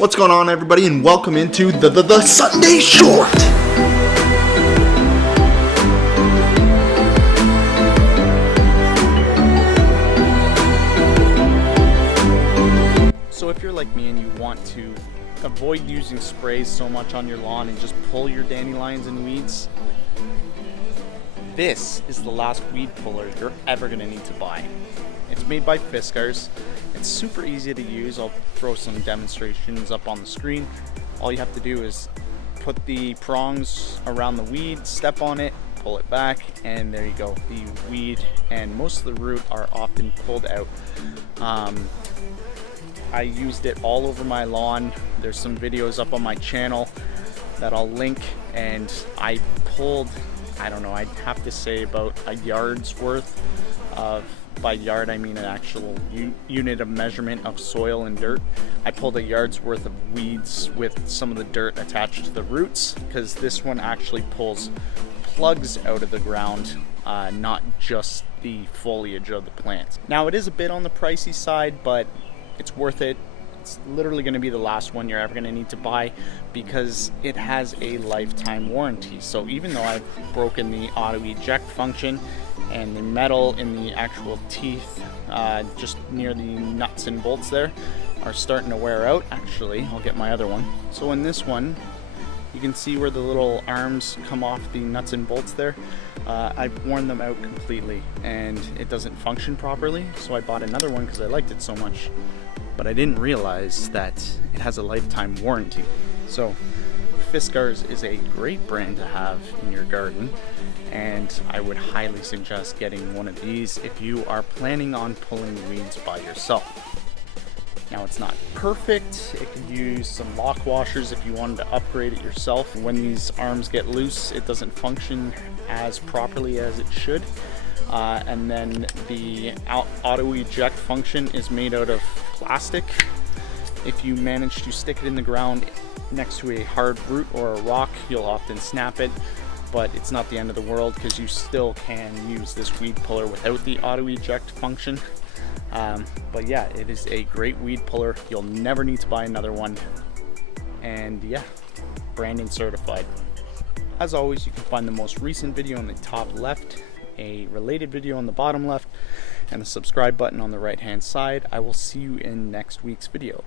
What's going on, everybody, and welcome into the Sunday Short. So if you're like me and you want to avoid using sprays so much on your lawn and just pull your dandelions and weeds, this is the last weed puller you're ever going to need to buy. It's made by Fiskars. It's super easy to use. I'll throw some demonstrations up on the screen. All you have to do is put the prongs around the weed, step on it, pull it back, and there you go. The weed and most of the root are often pulled out. I used it all over my lawn. There's some videos up on my channel that I'll link, and I pulled, I don't know, I'd have to say about a yard's worth of, by yard I mean an actual unit of measurement of soil and dirt. I pulled a yard's worth of weeds with some of the dirt attached to the roots, because this one actually pulls plugs out of the ground, not just the foliage of the plants. Now it is a bit on the pricey side, but it's worth it. It's literally going to be the last one you're ever going to need to buy because it has a lifetime warranty. So even though I've broken the auto eject function and the metal in the actual teeth just near the nuts and bolts there are starting to wear out. Actually, I'll get my other one. So in this one, you can see where the little arms come off the nuts and bolts there. I've worn them out completely and it doesn't function properly. So I bought another one because I liked it so much. But I didn't realize that it has a lifetime warranty. So Fiskars is a great brand to have in your garden, and I would highly suggest getting one of these if you are planning on pulling weeds by yourself. Now it's not perfect. It could use some lock washers if you wanted to upgrade it yourself. When these arms get loose, it doesn't function as properly as it should. And then the auto eject function is made out of plastic. If you manage to stick it in the ground next to a hard root or a rock, you'll often snap it, but it's not the end of the world because you still can use this weed puller without the auto eject function. But yeah, it is a great weed puller. You'll never need to buy another one, and yeah, branding certified. As always, you can find the most recent video on the top left, a related video on the bottom left, and the subscribe button on the right hand side. I will see you in next week's video.